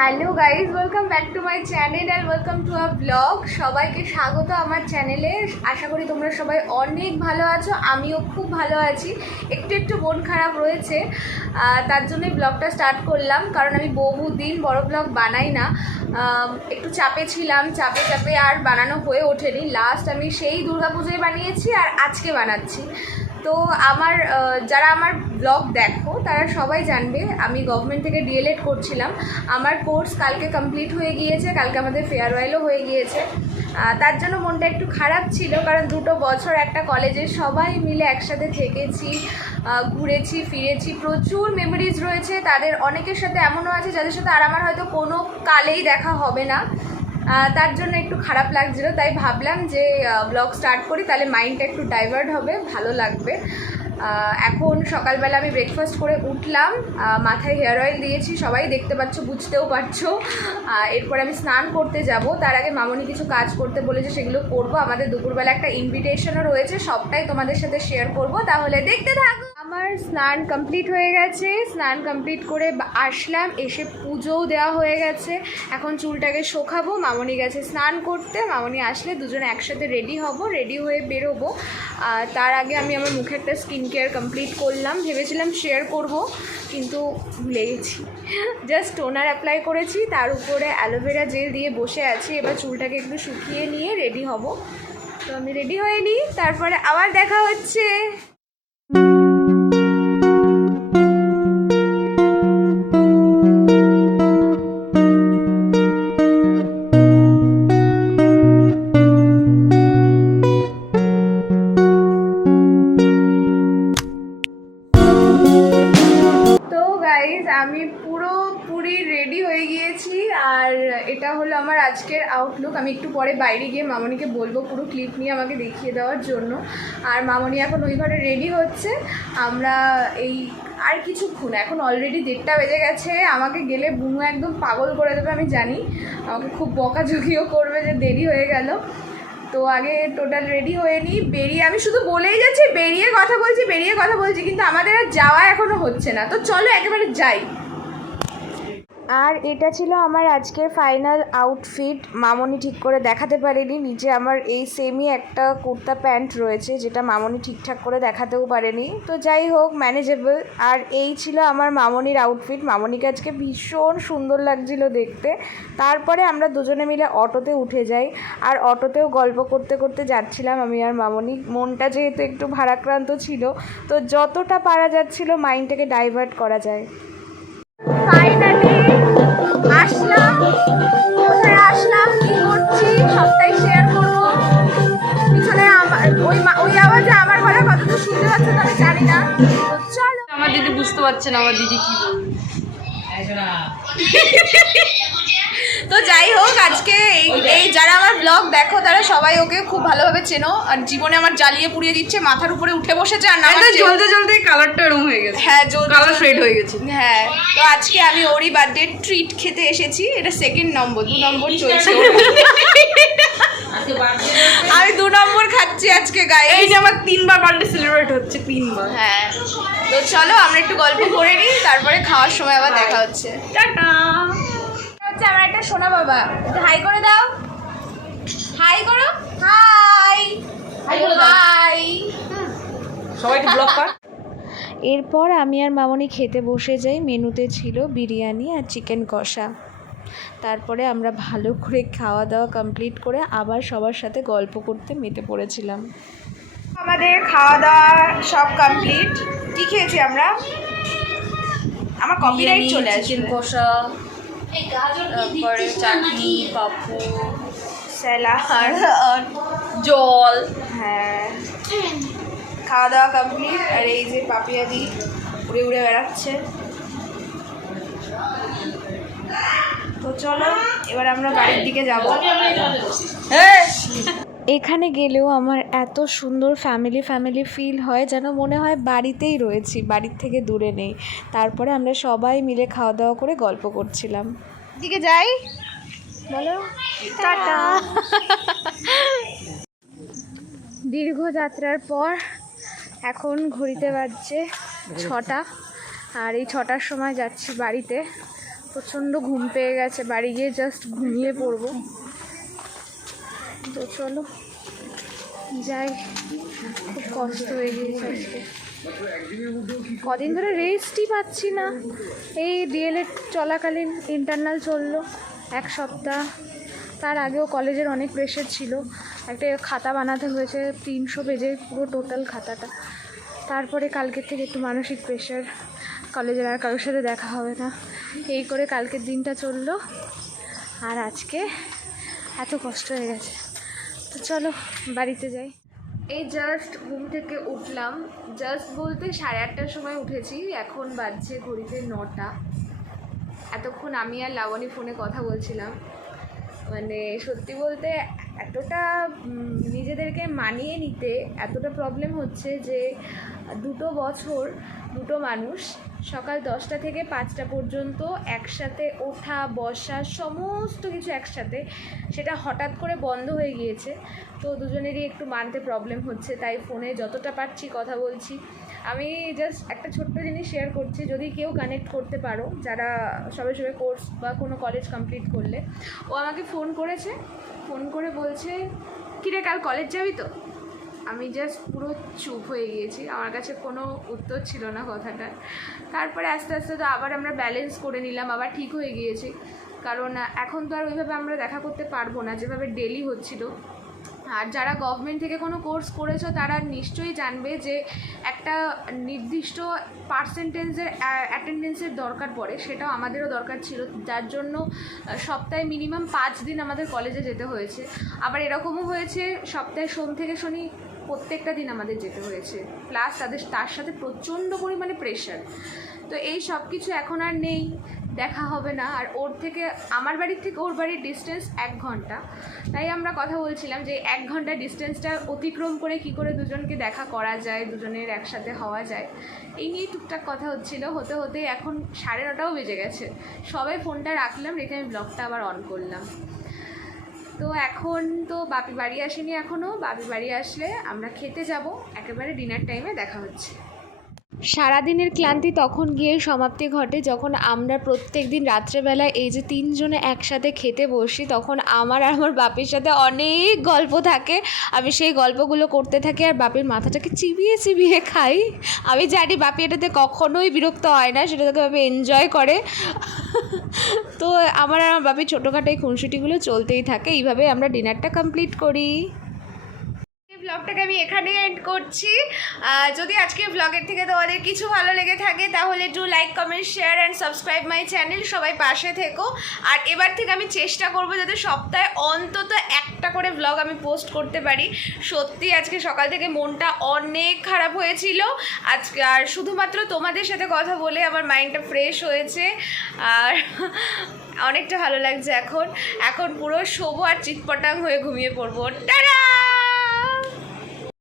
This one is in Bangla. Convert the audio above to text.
Hello guys, welcome back to my channel and welcome to a blog. সবাইকে স্বাগত আমার চ্যানেলে। আশা করি তোমরা সবাই অনেক ভালো আছো, আমিও খুব ভালো আছি। একটু মন খারাপ রয়েছে, তার জন্যই ব্লগটা স্টার্ট করলাম, কারণ আমি বহুদিন বড় ব্লগ বানাই না। একটু চাপে ছিলাম, চাপে আর বানানো হয়ে ওঠেনি। লাস্ট আমি সেই দুর্গাপুজোয় বানিয়েছি আর আজকে বানাচ্ছি। তো যারা আমার ব্লগ দেখো তারা সবাই জানবে আমি গভর্নমেন্ট থেকে ডিএলএড করছিলাম। আমার কোর্স কালকে কমপ্লিট হয়ে গিয়েছে, কালকে আমাদের ফেয়ারওয়েলও হয়ে গিয়েছে। তার জন্য মনটা একটু খারাপ ছিল, কারণ 2 বছর একটা কলেজে সবাই মিলে একসাথে থেকেছি, ঘুরেছি ফিরেছি, প্রচুর মেমোরিজ রয়েছে। তাদের অনেকের সাথে এমনও আছে যাদের সাথে আর আমার হয়তো কোনো কালেই দেখা হবে না। তার জন্য একটু খারাপ লাগছিলো, তাই ভাবলাম যে ব্লগ স্টার্ট করি, তাহলে মাইন্ডটা একটু ডাইভার্ট হবে, ভালো লাগবে। এখন সকালবেলা আমি ব্রেকফাস্ট করে উঠলাম, মাথায় হেয়ার অয়েল দিয়েছি, সবাই দেখতে পাচ্ছ, বুঝতেও পারছো। এরপর আমি স্নান করতে যাব, তার আগে মামনি কিছু কাজ করতে বলেছে, সেগুলো করব। আমাদের দুপুরবেলা একটা ইনভিটেশনও রয়েছে, সবটাই তোমাদের সাথে শেয়ার করব, তাহলে দেখতে থাকো। আমার স্নান কমপ্লিট হয়ে গেছে, স্নান কমপ্লিট করে আসলাম, এসে পুজোও দেওয়া হয়ে গেছে। এখন চুলটাকে শোকাবো, মামনি গেছে স্নান করতে, মামনি আসলে দুজনে একসাথে রেডি হব, রেডি হয়ে বেরোবো। তার আগে আমি আমার মুখে একটা স্কিন কেয়ার কমপ্লিট করলাম, ভেবেছিলাম শেয়ার করব, কিন্তু ভুলে গেছি। জাস্ট টোনার অ্যাপ্লাই করেছি, তার উপরে অ্যালোভেরা জেল দিয়ে বসে আছি। এবার চুলটাকে একটু শুকিয়ে নিয়ে রেডি হব। তো আমি রেডি হয়ে নিই, তারপরে আবার দেখা হচ্ছে। আমি পুরোপুরি রেডি হয়ে গিয়েছি, আর এটা হলো আমার আজকের আউটলুক। আমি একটু পরে বাইরে গিয়ে মামনিকে বলবো পুরো ক্লিপ নিয়ে আমাকে দেখিয়ে দেওয়ার জন্য। আর মামনি এখন ওই ঘরে রেডি হচ্ছে। আমরা এই আর কিছুক্ষণ, এখন অলরেডি 1:30 বেজে গেছে, আমাকে গেলে বুনু একদম পাগল করে দেবে আমি জানি, আমাকে খুব বকাঝকিও করবে যে দেরি হয়ে গেল। তো আগে টোটাল রেডি হয়ে নিই, বেরিয়ে আমি শুধু বলেই যাচ্ছি বেরিয়ে কথা বলছি, কিন্তু আমাদের আর যাওয়া এখনও হচ্ছে না। তো চলো একেবারে যাই। আর এটা ছিল আমার আজকের ফাইনাল আউটফিট। মামনি ঠিক করে দেখাতে পারেনি, নিচে আমার এই সেমই একটা কুর্তা প্যান্ট রয়েছে, যেটা মামনি ঠিকঠাক করে দেখাতেও পারেনি। তো যাই হোক, ম্যানেজেবল। আর এই ছিল আমার মামনির আউটফিট। মামনিকে আজকে ভীষণ সুন্দর লাগছিল দেখতে। তারপরে আমরা দুজনে মিলে অটোতে উঠে যাই, আর অটোতেও গল্প করতে করতে যাচ্ছিলাম আমি আর মামনি। মনটা যেহেতু একটু ভারাক্রান্ত ছিল, তো যতটা পারা যাচ্ছিল মাইন্ডটাকে ডাইভার্ট করা যায়। ফাইনালি আসলাম, কোথায় আসলাম, কি করছি সবটাই শেয়ার করবো। পিছনে আমার ওই আওয়াজে আমার গলা কতটা শুনতে পাচ্ছে তো আমি জানি না। চলো। আমার দিদি বুঝতে পারছে না আমার দিদি কি বলবে। তো যাই হোক, আজকে এই যারা আমার ব্লগ দেখো তারা সবাই ওকে খুব ভালোভাবে চেনো, আর জীবনে আমার জ্বালিয়ে পুড়িয়ে দিচ্ছে, মাথার উপরে উঠে বসেছে। আর না জ্বলতে কালারটা এরকম হয়ে গেছে। হ্যাঁ, কালার ফেড হয়ে গেছে। হ্যাঁ, তো আজকে আমি ওরই বার্থডে ট্রিট খেতে এসেছি। এটা 2nd নম্বর, 2 নম্বর চলছে। আমি 2 নম্বর খাচ্ছি আজকে গাইস। এই যে আমার 3বার বার্থডে সেলিব্রেট হচ্ছে, 3বার। হ্যাঁ, তো চলো আমরা একটু গল্প করে নিই, তারপরে খাওয়ার সময় আবার দেখা হচ্ছে। টাটা। হচ্ছে আমার একটা সোনা বাবা, হাই করে দাও, হাই করো, হাই হাই, সবাইকে ব্লক কর। এরপর আমি আর মামনি খেতে বসে যাই। মেনুতে ছিল বিরিয়ানি আর চিকেন কষা। তারপরে আমরা ভালো করে খাওয়া দাওয়া কমপ্লিট করে আবার সবার সাথে গল্প করতে মেতে পড়েছিলাম। আমাদের খাওয়া দাওয়া সব কমপ্লিট। কি খেয়েছি আমরা? আমার কপিরাইট চলে আসে। চিকেন কষা, তারপরে চাটনি, পাপড়, স্যালাড, জল। হ্যাঁ, খাওয়া দাওয়া কমপ্লিট। আর এই যে পাপিয়াদি উড়ে উড়ে বেড়াচ্ছে। তো চলো এবার আমরা বাড়ির দিকে যাবো। এখানে গেলেও আমার এত সুন্দর ফ্যামিলি ফিল হয়, যেন মনে হয় বাড়িতেই রয়েছি, বাড়ির থেকে দূরে নেই। তারপরে আমরা সবাই মিলে খাওয়া দাওয়া করে গল্প করছিলাম। দিকে যাই, বলো টাটা। দীর্ঘ যাত্রার পর এখন ঘড়িতে বাজছে 6টা, আর এই 6টার সময় যাচ্ছি বাড়িতে। প্রচণ্ড ঘুম পেয়ে গেছে, বাড়ি গিয়ে জাস্ট ঘুমিয়ে পড়বো। তো চলো যাই, খুব কষ্ট হয়ে গিয়েছে আজকে, কদিন ধরে রেস্টই পাচ্ছি না। এই ডিএলএড চলাকালীন ইন্টারনাল চললো 1 সপ্তাহ, তার আগেও কলেজের অনেক প্রেশার ছিল, একটা খাতা বানাতে হয়েছে 300 পেজের পুরো টোটাল খাতাটা। তারপরে কালকের থেকে একটু মানসিক প্রেশার, কলেজের আর কারোর সাথে দেখা হবে না, এই করে কালকের দিনটা চললো। আর আজকে এত কষ্ট হয়ে গেছে। তো চলো বাড়িতে যাই। এই জাস্ট ঘুম থেকে উঠলাম, জাস্ট বলতে 8:30টার সময় উঠেছি, এখন বাজছে ঘড়িতে 9টা। এতক্ষণ আমি আর লাবণী ফোনে কথা বলছিলাম। মানে সত্যি বলতে এতটা নিজেদেরকে মানিয়ে নিতে এতটা প্রবলেম হচ্ছে যে 2 বছর 2 মানুষ সকাল 10টা থেকে 5টা পর্যন্ত একসাথে ওঠা বসা সমস্ত কিছু একসাথে, সেটা হঠাৎ করে বন্ধ হয়ে গিয়েছে। তো দুজনেরই একটু মানতে প্রবলেম হচ্ছে, তাই ফোনে যতটা পারছি কথা বলছি। আমি জাস্ট একটা ছোট্ট জিনিস শেয়ার করছি, যদি কেউ কানেক্ট করতে পারো, যারা সবে সবে কোর্স বা কোনো কলেজ কমপ্লিট করলে। ও আমাকে ফোন করেছে, ফোন করে বলছে কিরে কাল কলেজ যাবি তো? আমি জাস্ট পুরো চুপ হয়ে গিয়েছি, আমার কাছে কোনো উত্তর ছিল না কথাটার। তারপরে আস্তে আস্তে তো আবার আমরা ব্যালেন্স করে নিলাম, আবার ঠিক হয়ে গিয়েছি। কারণ এখন তো আর ওইভাবে আমরা দেখা করতে পারবো না যেভাবে ডেলি হচ্ছিল। আর যারা গভর্নমেন্ট থেকে কোনো কোর্স করেছো তারা নিশ্চয়ই জানবে যে একটা নির্দিষ্ট পার্সেন্টেজের অ্যাটেন্ডেন্সের দরকার পড়ে, সেটাও আমাদেরও দরকার ছিল, যার জন্য সপ্তাহে মিনিমাম 5 দিন আমাদের কলেজে যেতে হয়েছে। আবার এরকমও হয়েছে সপ্তাহে সোম থেকে শনি প্রত্যেকটা দিন আমাদের যেতে হয়েছে, প্লাস তার সাথে প্রচণ্ড পরিমাণে প্রেশার। তো এই সব কিছু এখন আর নেই, দেখা হবে না। আর ওর থেকে আমার বাড়ির থেকে ওর বাড়ির ডিস্টেন্স 1 ঘন্টা, তাই আমরা কথা বলছিলাম যে 1 ঘন্টা ডিস্টেন্সটা অতিক্রম করে কি করে দুজনকে দেখা করা যায়, দুজনের একসাথে হওয়া যায়, এই নিয়েই টুকটাক কথা হচ্ছিল। হতে হতে এখন 9:30টাও বেজে গেছে, সবাই ফোনটা রাখলাম, রেখে আমি ব্লগটা আবার অন করলাম। তো এখন তো বাপি বাড়ি আসেনি এখনও, বাপি বাড়ি আসলে আমরা খেতে যাব, একেবারে ডিনার টাইমে দেখা হচ্ছে। সারাদিনের ক্লান্তি তখন গিয়ে সমাপ্তি ঘটে যখন আমরা প্রত্যেক দিন রাত্রেবেলা এই যে 3 জনে একসাথে খেতে বসি, তখন আমার আর আমার বাপির সাথে অনেক গল্প থাকে। আমি সেই গল্পগুলো করতে থাকি আর বাপির মাথাটাকে চিবিয়ে চিবিয়ে খাই। আমি জানি বাপি এটাতে কখনোই বিরক্ত হয় না, সেটাকে বাপি এনজয় করে। তো আমার আর আমার বাপির ছোটোখাটো এই খুনসুটিগুলো চলতেই থাকে, এইভাবে আমরা ডিনারটা কমপ্লিট করি। ব্লগটাকে আমি এখানেই এন্ড করছি। যদি আজকে ব্লগের থেকে তোমাদের কিছু ভালো লেগে থাকে তাহলে do like comment share and subscribe my channel, সবাই পাশে থেকো। আর এবার থেকে আমি চেষ্টা করব যাতে সপ্তাহে অন্তত একটা করে ব্লগ আমি পোস্ট করতে পারি। সত্যি আজকে সকাল থেকে মনটা অনেক খারাপ হয়েছিল আজকে, আর শুধুমাত্র তোমাদের সাথে কথা বলে আমার মাইন্ডটা ফ্রেশ হয়েছে আর অনেকটা ভালো লাগছে। এখন পুরো শোবো আর চিৎপটাং হয়ে ঘুমিয়ে পড়বো। টাটা।